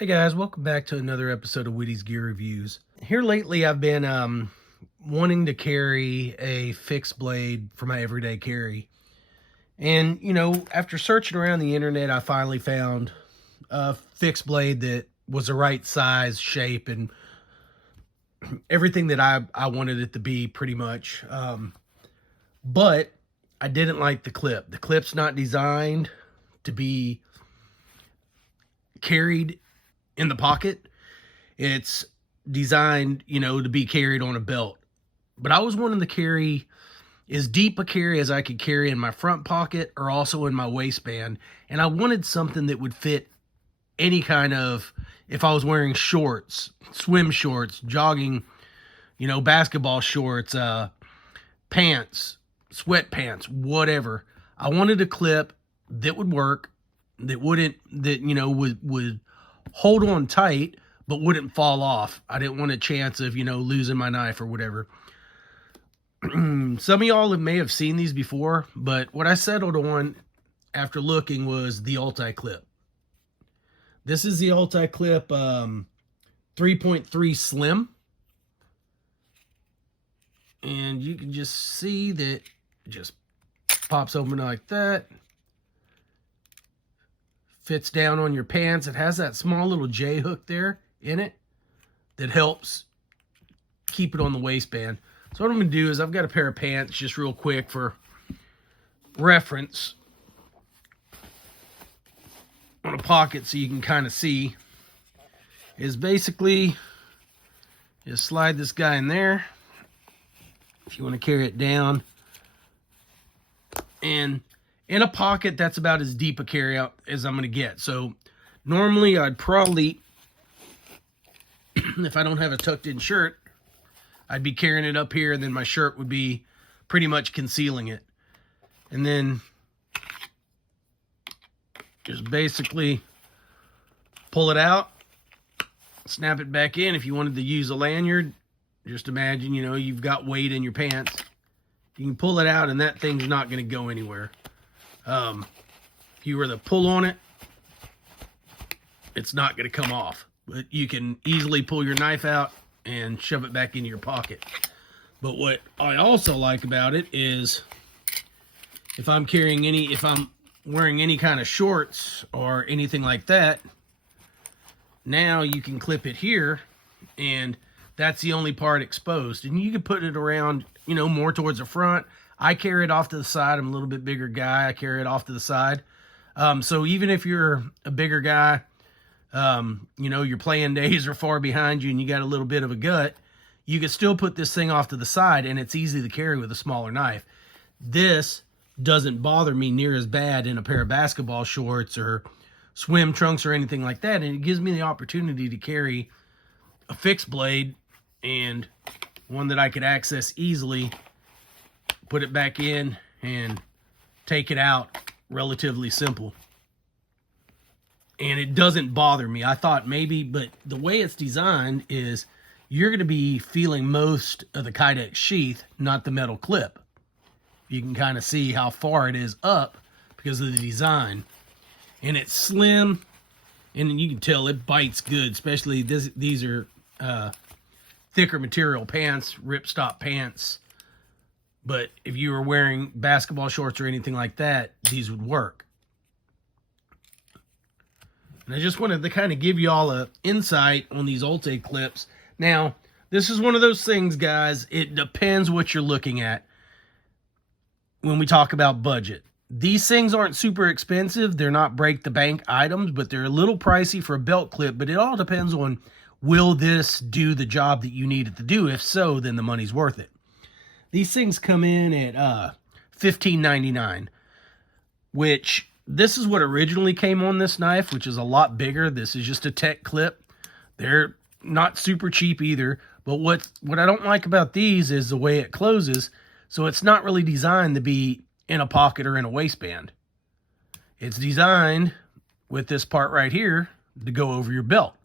Hey guys, welcome back to another episode of Whitty's Gear Reviews. Here lately I've been wanting to carry a fixed blade for my everyday carry. And, after searching around the internet, I finally found a fixed blade that was the right size, shape, and everything that I wanted it to be pretty much. But I didn't like the clip. The clip's not designed to be carried in the pocket. It's designed, to be carried on a belt. But I was wanting to carry as deep a carry as I could carry in my front pocket or also in my waistband. And I wanted something that would fit any kind of, if I was wearing shorts, swim shorts, jogging, basketball shorts, pants, sweatpants, whatever. I wanted a clip that would work, that wouldn't, that, would hold on tight, but wouldn't fall off. I didn't want a chance of, losing my knife or whatever. Some of y'all may have seen these before, but what I settled on after looking was the Ulti Clip. This is the Ulti Clip 3.3 Slim. And you can just see that it just pops open like that. Fits down on your pants. It has that small little J hook there in it that helps keep it on the waistband. So what I'm going to do is I've got a pair of pants just real quick for reference on a pocket so you can kind of see. Is basically just slide this guy in there if you want to carry it down. And in a pocket, that's about as deep a carry out as I'm going to get. So normally I'd probably, if I don't have a tucked in shirt, I'd be carrying it up here and then my shirt would be pretty much concealing it. And then just basically pull it out, snap it back in. If you wanted to use a lanyard, just imagine, you've got weight in your pants. You can pull it out and that thing's not going to go anywhere. If you were to pull on it, it's not going to come off. But you can easily pull your knife out and shove it back into your pocket. But what I also like about it is if I'm wearing any kind of shorts or anything like that, now you can clip it here and that's the only part exposed. And you can put it around, more towards the front. I carry it off to the side. I'm a little bit bigger guy. I carry it off to the side. So even if you're a bigger guy, your playing days are far behind you and you got a little bit of a gut, you can still put this thing off to the side and it's easy to carry with a smaller knife. This doesn't bother me near as bad in a pair of basketball shorts or swim trunks or anything like that. And it gives me the opportunity to carry a fixed blade and one that I could access easily, put it back in and take it out. Relatively simple. And it doesn't bother me. I thought maybe, but the way it's designed is you're going to be feeling most of the Kydex sheath, not the metal clip. You can kind of see how far it is up because of the design. And it's slim, and you can tell it bites good, especially these are thicker material pants, ripstop pants. But if you were wearing basketball shorts or anything like that, these would work. And I just wanted to kind of give you all an insight on these Ulti clips. Now, this is one of those things, guys. It depends what you're looking at when we talk about budget. These things aren't super expensive. They're not break-the-bank items, but they're a little pricey for a belt clip. But it all depends on, will this do the job that you need it to do? If so, then the money's worth it. These things come in at $15.99, which this is what originally came on this knife, which is a lot bigger. This is just a tech clip. They're not super cheap either. But what I don't like about these is the way it closes. So it's not really designed to be in a pocket or in a waistband. It's designed with this part right here to go over your belt.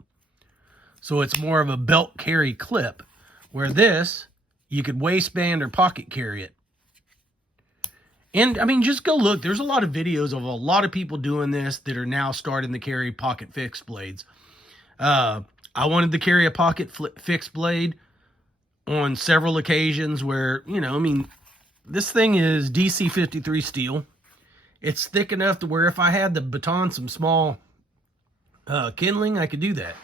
So it's more of a belt carry clip, where this, you could waistband or pocket carry it. And I mean, just go look. There's a lot of videos of a lot of people doing this that are now starting to carry pocket fixed blades. I wanted to carry a pocket fixed blade on several occasions where, you know, I mean, this thing is DC 53 steel. It's thick enough to where if I had to baton some small kindling, I could do that.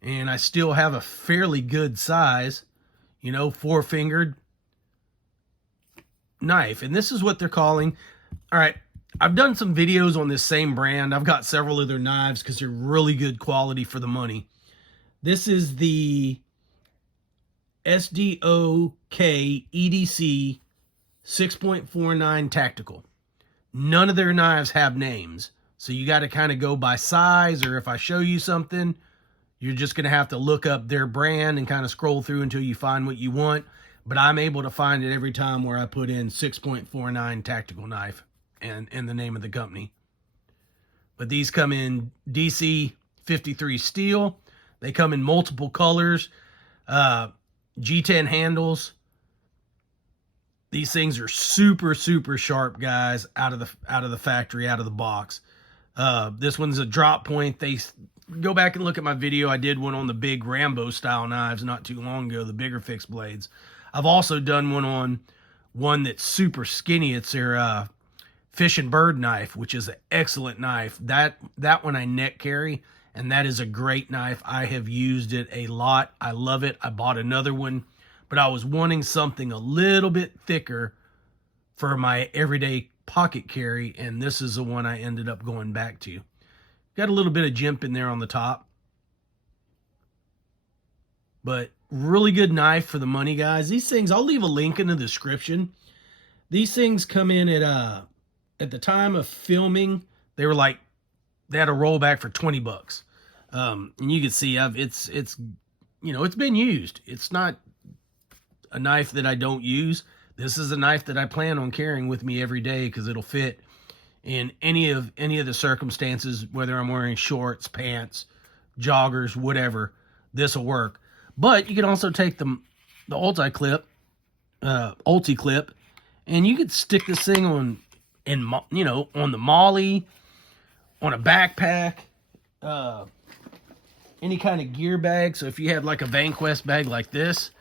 And I still have a fairly good size, you know, 4-fingered knife. And this is what they're calling. All right, I've done some videos on this same brand. I've got several other knives because they're really good quality for the money. This is the SDOK EDC 6.49 Tactical. None of their knives have names. So you got to kind of go by size, or if I show you something, you're just going to have to look up their brand and kind of scroll through until you find what you want. But I'm able to find it every time where I put in 6.49 tactical knife and the name of the company. But these come in DC 53 steel. They come in multiple colors. G10 handles. These things are super, super sharp, guys, out of the factory, out of the box. This one's a drop point. They go back and look at my video. I did one on the big Rambo style knives not too long ago, the bigger fixed blades. I've also done one on one that's super skinny. It's their fish and bird knife, which is an excellent knife. That one I neck carry, and that is a great knife. I have used it a lot. I love it. I bought another one, but I was wanting something a little bit thicker for my everyday pocket carry, and this is the one I ended up going back to. Got a little bit of jimp in there on the top, but really good knife for the money, guys. These things, I'll leave a link in the description. These things come in at the time of filming, they were like, they had a rollback for 20 bucks. And you can see it's you know, it's been used. It's not a knife that I don't use. This is a knife that I plan on carrying with me every day because it'll fit in any of the circumstances, whether I'm wearing shorts, pants, joggers, whatever. This will work. But you can also take the Ulti Clip, and you could stick this thing on, you know, on the molly, on a backpack, any kind of gear bag. So if you had like a VanQuest bag like this,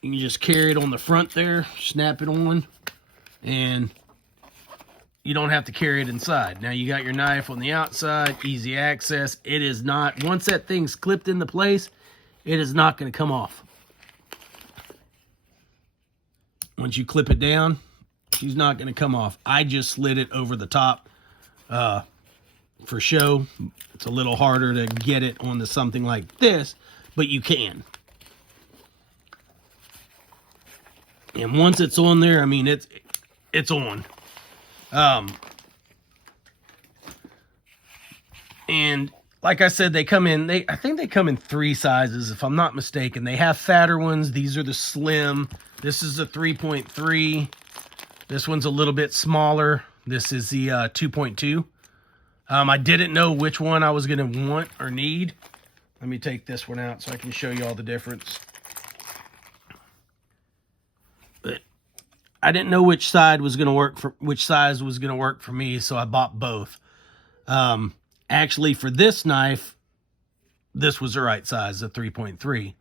you can just carry it on the front there, snap it on, and you don't have to carry it inside. Now you got your knife on the outside, easy access. It is not, once that thing's clipped into place, it is not going to come off. Once you clip it down, she's not going to come off. I just slid it over the top for show. It's a little harder to get it onto something like this, but you can. And once it's on there, I mean, it's on. And like I said, they come in, I think they come in 3 sizes, if I'm not mistaken. They have fatter ones. These are the slim. This is the 3.3. This one's a little bit smaller. This is the 2.2. I didn't know which one I was going to want or need. Let me take this one out so I can show you all the difference. But I didn't know which side was going to work for, which size was going to work for me, so I bought both. Actually, for this knife, this was the right size, the 3.3.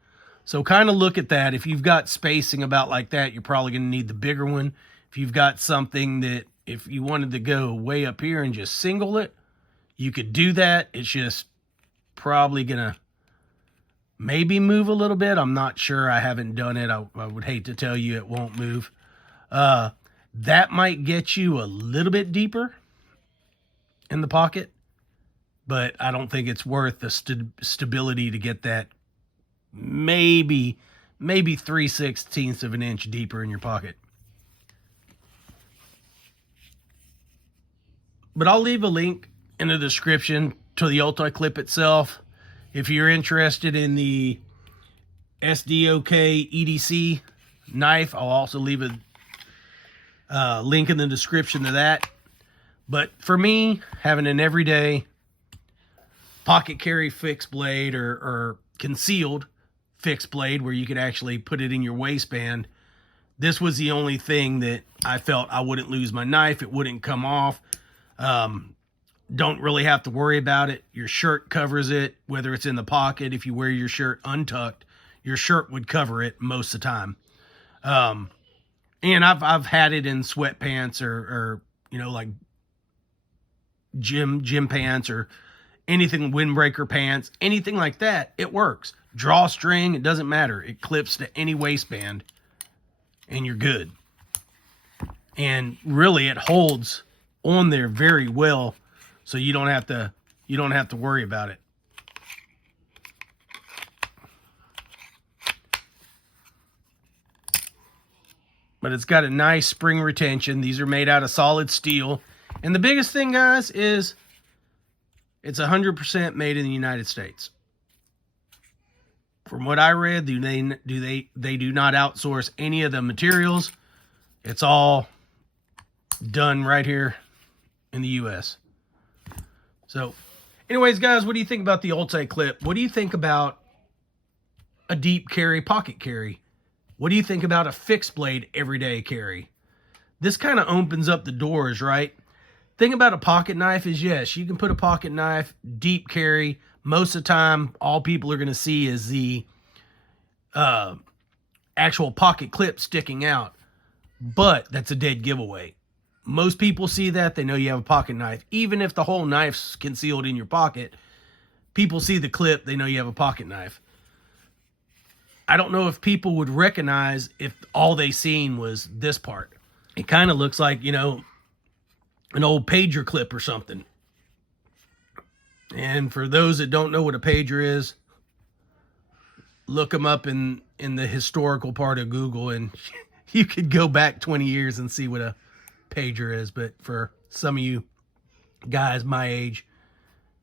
So kind of look at that. If you've got spacing about like that, you're probably going to need the bigger one. If you've got something that, if you wanted to go way up here and just single it, you could do that. It's just probably going to maybe move a little bit. I'm not sure. I haven't done it. I would hate to tell you it won't move. That might get you a little bit deeper in the pocket, but I don't think it's worth the stability to get that maybe 3/16 of an inch deeper in your pocket. But I'll leave a link in the description to the Ulti Clip itself. If you're interested in the SDOK EDC knife, I'll also leave a link in the description to that. But for me, having an everyday pocket carry fixed blade or concealed fixed blade where you could actually put it in your waistband, this was the only thing that I felt I wouldn't lose my knife. It wouldn't come off. don't really have to worry about it. Your shirt covers it, whether it's in the pocket. If you wear your shirt untucked, your shirt would cover it most of the time. And I've had it in sweatpants or you know, like gym pants or anything, windbreaker pants, anything like that. It works. Drawstring, it doesn't matter. It clips to any waistband and you're good. And really it holds on there very well, so you don't have to worry about it. But it's got a nice spring retention. These are made out of solid steel. And the biggest thing, guys, is it's 100% made in the United States. From what I read, they do not outsource any of the materials. It's all done right here in the U.S. So, anyways, guys, what do you think about the Ulti Clip? What do you think about a deep carry, pocket carry? What do you think about a fixed blade everyday carry? This kind of opens up the doors, right? Thing about a pocket knife is, yes, you can put a pocket knife, deep carry. Most of the time, all people are going to see is the actual pocket clip sticking out. But that's a dead giveaway. Most people see that, they know you have a pocket knife. Even if the whole knife's concealed in your pocket, people see the clip, they know you have a pocket knife. I don't know if people would recognize if all they seen was this part. It kind of looks like, you know, an old pager clip or something. And for those that don't know what a pager is, look them up in the historical part of Google, and you could go back 20 years and see what a pager is. But for some of you guys my age,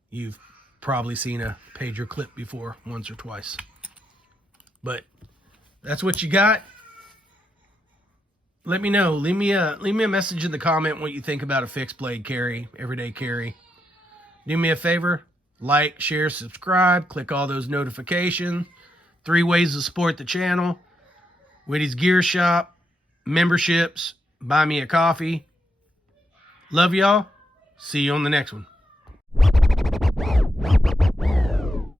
you've probably seen a pager clip before, once or twice. But that's what you got. Let me know. Leave me a message in the comment what you think about a fixed blade carry, everyday carry. Do me a favor, like, share, subscribe, click all those notifications. 3 ways to support the channel: Whitty's Gear Shop, memberships, buy me a coffee. Love y'all. See you on the next one.